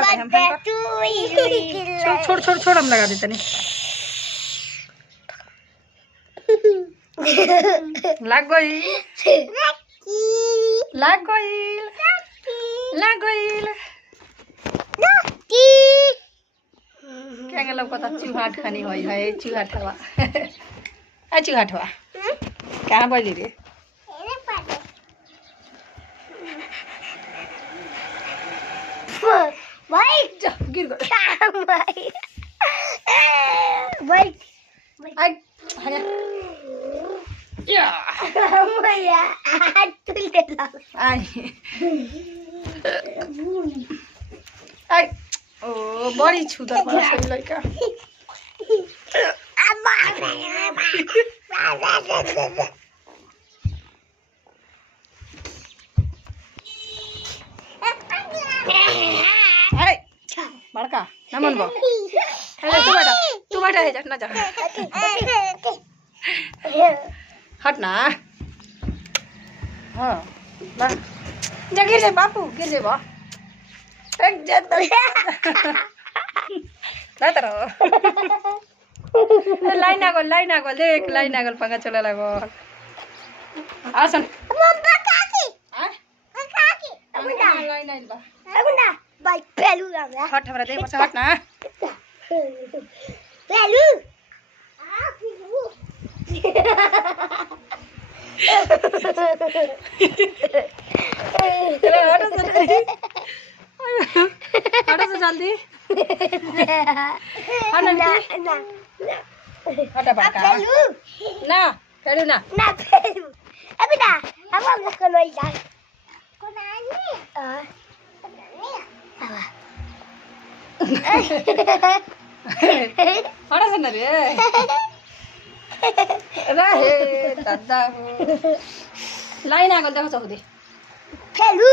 लगा हम छोड़ छोड़ छोड़ हम लगा देते नहीं लग गई लग गई लग गई क्या लोग पता चूहा खानी हो है चूहा ठवा आ चूहा ठवा कहाँ बोली रे गिर गई ओ बड़ी छुदर लड़का बड़का ना मन बो तू बैठा है ना जा हट ना हाँ जा गिर जाए बापू गिर जाए बा लाइन आगल देख लाइन आगल पंखा चला लगो आसन लाइन आइल बा हट हमरा देख बस हट ना हटो से जल्दी हटा बड़का ना फेलू ना अभी ना हम लोग को नहीं जाए हटा से ना रे दादा लाइन आगल देखो सब दे फेलू